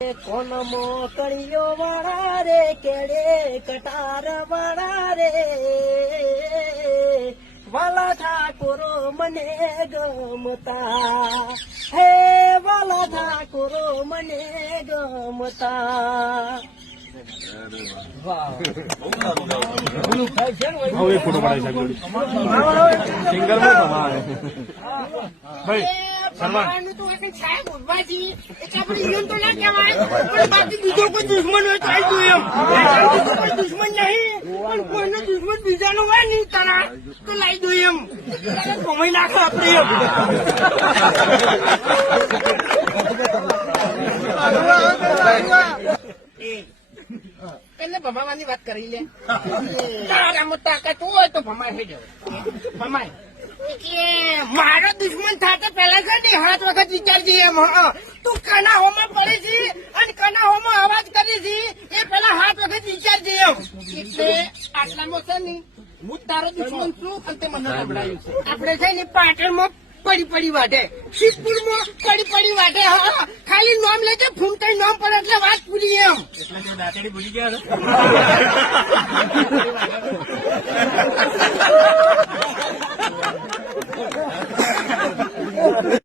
કોન મોકળીઓ વાળા રે કેડે કટાર વાળા રે વાલા ઠાકોરો મને ગમતા હે વાલા ઠાકોરો મને ગમતા બીજો કોઈ દુશ્મન હોય તો કોઈ દુશ્મન નહીં પણ કોઈનો દુશ્મન બીજાનો હોય નહીં તારા તો લાવી દો એમ કમાઈ નાખો આપડે એટલે ભમાવાની વાત કરી લે તારામાં તાકાત હોય તો ભમાય થઈ જાવ ભમાય મારો દુશ્મન થતા પેલા છે ને 7 વખત વિચારજે એમ તું કના હોમાં પડે છે અને કના હોમાં અવાજ કરી છે એ પેલા 7 વખત વિચારજે એમ એટલે આટલામાં છે ને હું તારો દુશ્મન છું અને તે મને સંભળાયું છે આપણે છે ને પાટણમાં પડી વાટે શિવપુરમાં પડી વાટે હા ખાલી નામ લેજે ફૂમતાઈ નામ પર એટલે વાત પૂરી એમ એટલે દાંતડી ભૂલી ગયા